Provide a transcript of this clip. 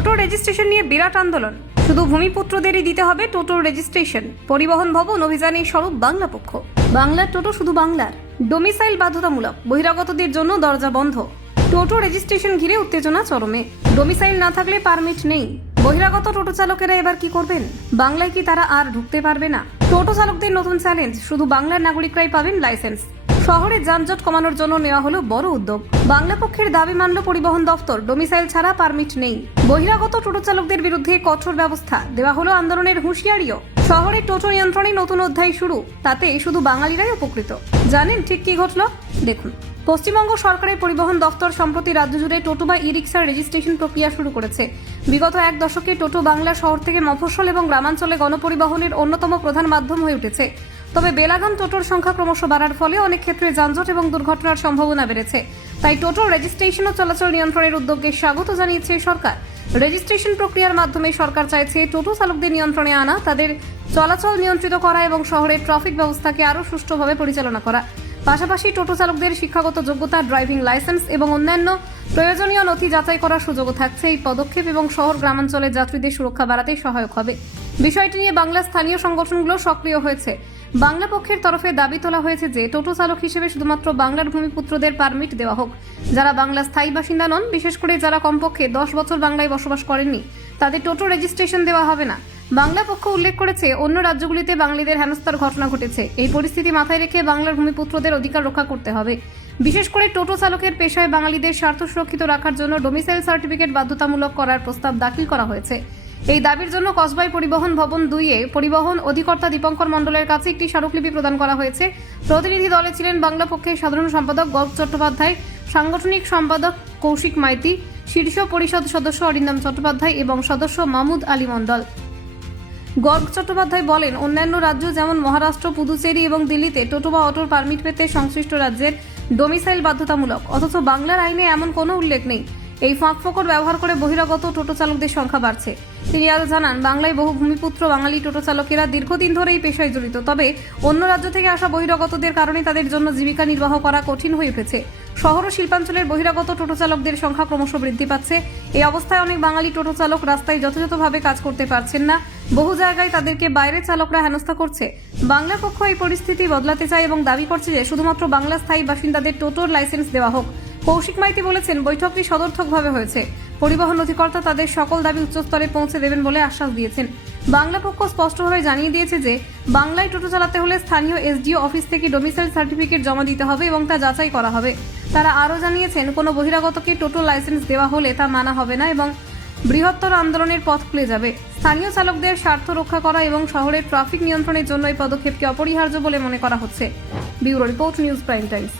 টোটো registration নিয়ে বিরাট আন্দোলন। শুধু ভূমিপুত্রদেরই দিতে হবে টোটোর রেজিস্ট্রেশন। পরিবহন ভবন অভিযানে স্বরূপ বাংলা পক্ষ। বাংলার টোটো শুধু বাংলার, ডোমিসাইল বাধ্যতামূলক, বহিরাগতদের জন্য দরজা বন্ধ। টোটো রেজিস্ট্রেশন ঘিরে উত্তেজনা চরমে। ডোমিসাইল না থাকলে পারমিট নেই। বহিরাগত টোটো চালকেরা এবার কি করবেন? বাংলায় কি তারা আর ঢুকতে পারবে না? টোটো চালকদের নতুন চ্যালেঞ্জ, শুধু বাংলার নাগরিকরাই পাবেন লাইসেন্স। শহরে যানজট কমানোর জন্য নেওয়া হলো বড় উদ্যোগ। বাংলা পক্ষের দাবি মানল পরিবহন দফতর, ডোমিসাইল ছাড়া পারমিট নেই। বহিরাগত টোটো চালকদের বিরুদ্ধে কঠোর ব্যবস্থা দেওয়া হলো, আন্দোলনের হুঁশিয়ারিও। শহরে টোটো নিয়ন্ত্রণে নতুন অধ্যায় শুরু, তাতে শুধু বাঙালিরাই উপকৃত। জানেন ঠিক কি ঘটল? দেখুন। পশ্চিমবঙ্গ সরকারের পরিবহন দফতর সম্প্রতি রাজ্য জুড়ে টোটো বা ই রিক্সার রেজিস্ট্রেশন প্রক্রিয়া শুরু করেছে। বিগত এক দশকে টোটো বাংলা শহর থেকে মফস্বল এবং গ্রামাঞ্চলে গণপরিবহনের অন্যতম প্রধান মাধ্যম হয়ে উঠেছে। তবে বেলাগাম টোটোর সংখ্যা ক্রমশ বাড়ার ফলে অনেক ক্ষেত্রে যানজট এবং দুর্ঘটনার সম্ভাবনা বেড়েছে। তাই টোটো রেজিস্ট্রেশন ও চলাচল নিয়ন্ত্রণের উদ্যোগকে স্বাগত জানিয়েছে সরকার। রেজিস্ট্রেশন প্রক্রিয়ার মাধ্যমে সরকার চাইছে টোটো চালকদের নিয়ন্ত্রণে আনা, তাদের চলাচল নিয়ন্ত্রিত করা এবং শহরের ট্রাফিক ব্যবস্থাকে আরও সুষ্ঠুভাবে পরিচালনা করা। পাশাপাশি টোটো চালকদের শিক্ষাগত যোগ্যতা, ড্রাইভিং লাইসেন্স এবং অন্যান্য প্রয়োজনীয় নথি যাচাই করার সুযোগও থাকছে। এই পদক্ষেপ এবং শহর গ্রামাঞ্চলে যাত্রীদের সুরক্ষা বাড়াতে সহায়ক হবে। বিষয়টি নিয়ে বাংলা স্থানীয় সংগঠনগুলো সক্রিয় হয়েছে। বাংলা পক্ষের তরফে দাবি তোলা হয়েছে যে টোটো চালক হিসেবে শুধুমাত্র বাংলার ভূমিপুত্রদের পারমিট দেওয়া হোক। যারা বাংলা স্থায়ী বাসিন্দা নন, বিশেষ করে যারা কমপক্ষে 10 বছর বাংলায় বসবাস করেননি, তাদের টোটো রেজিস্ট্রেশন দেওয়া হবে না। বাংলা পক্ষ উল্লেখ করেছে, অন্য রাজ্যগুলিতে বাঙালিদের হেনস্থার ঘটনা ঘটেছে। এই পরিস্থিতি মাথায় রেখে বাংলার ভূমিপুত্রদের অধিকার রক্ষা করতে হবে। বিশেষ করে টোটো চালকের পেশায় বাঙালিদের স্বার্থ সুরক্ষিত রাখার জন্য ডোমিসাইল সার্টিফিকেট বাধ্যতামূলক করার প্রস্তাব দাখিল করা হয়েছে। এই দাবির জন্য কসবাই পরিবহন ভবন 2-এ পরিবহন অধিকর্তা দীপঙ্কর মণ্ডলের কাছে একটি স্মারকলিপি প্রদান করা হয়েছে। প্রতিনিধি দলে ছিলেন বাংলা পক্ষের সাধারণ সম্পাদক গর্গ চট্টোপাধ্যায়, সাংগঠনিক সম্পাদক কৌশিক মাইতি, শীর্ষ পরিষদ সদস্য অরিন্দম চট্টোপাধ্যায় এবং সদস্য মাহমুদ আলী মণ্ডল। গর্গ চট্টোপাধ্যায় বলেন, অন্যান্য রাজ্য যেমন মহারাষ্ট্র, পুদুচেরি এবং দিল্লিতে টোটো বা অটোর পারমিট পেতে সংশ্লিষ্ট রাজ্যের ডোমিসাইল বাধ্যতামূলক, অথচ বাংলার আইনে এমন কোনো উল্লেখ নেই। এই ফাঁকফোকর ব্যবহার করে বহিরাগত টোটো চালকদের সংখ্যা বাড়ছে। তিনি আরও জানান, বাংলায় বহু ভূমিপুত্র বাঙালি টোটো চালকেরা দীর্ঘদিন ধরে এই পেশায় জড়িত। তবে অন্য রাজ্য থেকে আসা বহিরাগতদের কারণে তাদের জন্য জীবিকা নির্বাহ করা কঠিন হয়ে উঠেছে। শহর ও শিল্পাঞ্চলের বহিরাগত টোটো চালকদের সংখ্যা ক্রমশ বৃদ্ধি পাচ্ছে। এই অবস্থায় অনেক বাঙালি টোটো চালক রাস্তায় যথাযথভাবে কাজ করতে পারছেন না। বহু জায়গায় তাদেরকে বাইরের চালকরা হেনস্থা করছে। বাংলা পক্ষ এই পরিস্থিতি বদলাতে চায় এবং দাবি করছে যে শুধুমাত্র বাংলা স্থায়ী বাসিন্দাদের টোটোর লাইসেন্স দেওয়া হোক। কৌশিক মাইতি বলেছেন, বৈঠকটি সদর্থকভাবে হয়েছে। পরিবহন অধিকর্তা তাদের সকল দাবি উচ্চস্তরে পৌঁছে দেবেন বলে আশ্বাস দিয়েছেন। বাংলা পক্ষ স্পষ্টভাবে জানিয়ে দিয়েছে যে বাংলায় টোটো চালাতে হলে স্থানীয় এসডিও অফিস থেকে ডোমিসাইল সার্টিফিকেট জমা দিতে হবে এবং তা যাচাই করা হবে। তারা আরও জানিয়েছেন, কোনো বহিরাগতকে টোটো লাইসেন্স দেওয়া হলে তা মানা হবে না এবং বৃহত্তর আন্দোলনের পথ খুলে যাবে। স্থানীয় চালকদের স্বার্থ রক্ষা করা এবং শহরের ট্রাফিক নিয়ন্ত্রণের জন্য এই পদক্ষেপকে অপরিহার্য বলে মনে করা হচ্ছে। Bureau report, news prime Times.